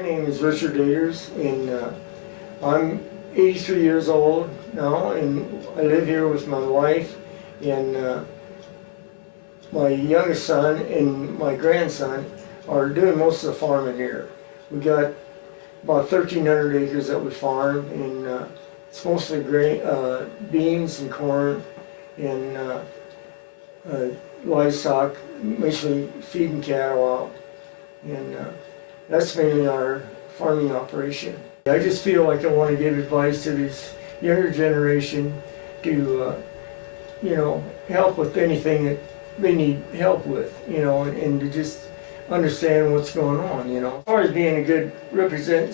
My name is Richard Daters, and I'm 83 years old now, and I live here with my wife and my youngest son and my grandson are doing most of the farming here. We got about 1,300 acres that we farm, and it's mostly grain, beans and corn and livestock, mostly feeding cattle out, and that's mainly our farming operation. I just feel like I want to give advice to this younger generation to, help with anything that they need help with, and to just understand what's going on, As far as being a good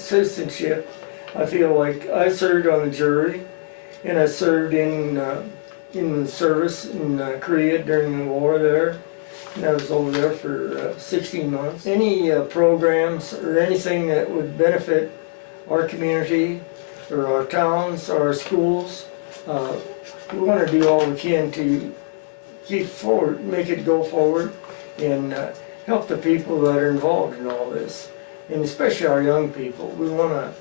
citizenship, I feel like I served on the jury, and I served in the service in Korea during the war there. And I was over there for 16 months. Any programs or anything that would benefit our community or our towns or our schools, we want to do all we can to keep forward, make it go forward, and help the people that are involved in all this, and especially our young people. We want to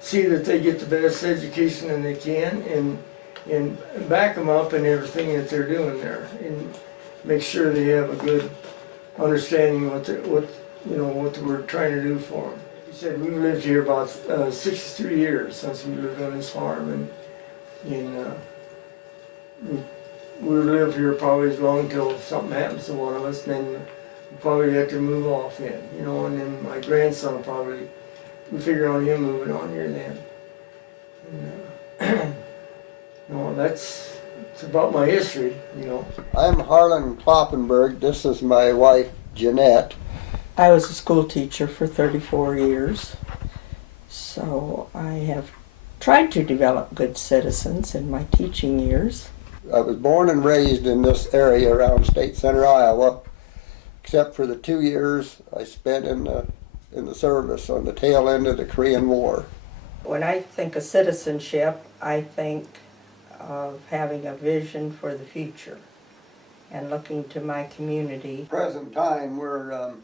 see that they get the best education that they can, and back them up in everything that they're doing there, and make sure they have a good understanding what we're trying to do for them. He said we've lived here about 63 years since we lived on this farm, and we live here probably as long until something happens to one of us, and then we probably have to move off in, and then my grandson probably, we figure on him moving on here then. And, it's about my history, I'm Harlan Kloppenberg. This is my wife, Jeanette. I was a school teacher for 34 years, so I have tried to develop good citizens in my teaching years. I was born and raised in this area around State Center, Iowa, except for the 2 years I spent in the service on the tail end of the Korean War. When I think of citizenship, I think of having a vision for the future and looking to my community. Present time, we're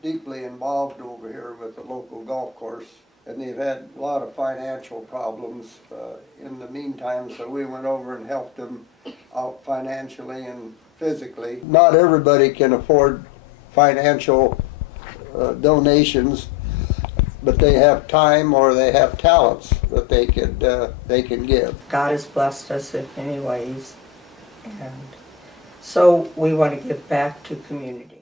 deeply involved over here with the local golf course, and they've had a lot of financial problems in the meantime, so we went over and helped them out financially and physically. Not everybody can afford financial donations, but they have time or they have talents that they can give. God has blessed us in many ways, and so we want to give back to community.